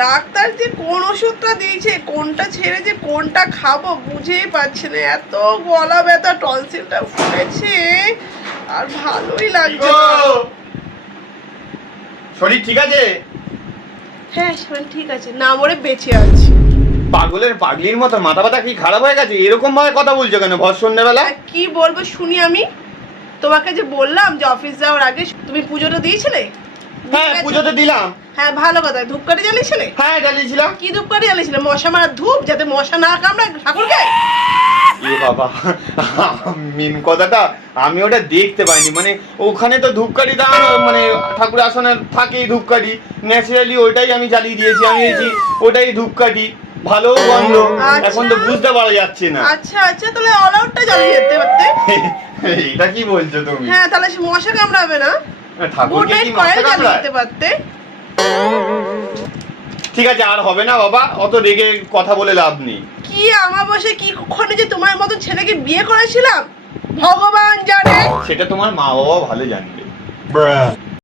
Doctor যে কোন ওষুধটা দিয়েছে, কোনটা ছেড়ে যে কোনটা খাবো বুঝেই পাচ্ছি না। এত গলা ব্যথা, টনসিলটা ফুলেছে, আর ভালোই লাগছে না। শরীর ঠিক আছে? হ্যাঁ শরীর ঠিক আছে, না মরে বেঁচে আছি। পাগলের পাগলির মতো মাথা ব্যথা কি খারাপ হয়ে গেছে? এরকম ভাবে কথা বলছো কেন ভর সন্ধ্যেবেলা? কি বলবো শুনি আমি? তোমাকে যে বললাম যে অফিস যাওয়ার আগে তুমি পুজোটা দিয়েছিলে। হ্যাঁ পুজো তো দিলাম। হ্যাঁ ভালো কথা। ধূপকাঠি জ্বালিয়েছিলে? হ্যাঁ জ্বালিয়েছিলাম। কি ধূপকাঠি জ্বালিয়েছিলে? মশা মারা ধূপ, যাতে মশা না কামড়ায় ঠাকুরকে। এ বাবা, মেন কথাটা আমি ওটা দেখতে পাইনি। মানে ওখানে তো ধূপকাঠি দাঁড়ানো, মানে ঠাকুর আসনে থাকেই ধূপকাঠি, ন্যাচারালি ওইটাই আমি জ্বালিয়ে দিয়েছি। আমি ভেবেছি ওটাই ধূপকাঠি, ভালো গন্ধ। এখন তো বুঝতে পারা যাচ্ছে না। আচ্ছা আচ্ছা, তাহলে অল আউটটা জ্বালিয়ে যেতে পারতে। এটা কি বলছো তুমি? হ্যাঁ তাহলে মশা কামড়াবে না। ঠাকুরকে কি মশা কামড়ায়? যেতে পারতে। ঠিক আছে, আর হবে না বাবা, অত রেগে কথা বলে লাভ নেই। কি আমাবস্যা কি কখনো যে তোমার মতো ছেলেকে বিয়ে করেছিলাম ভগবান জানে। সেটা তোমার মা বাবা ভালো জানবে।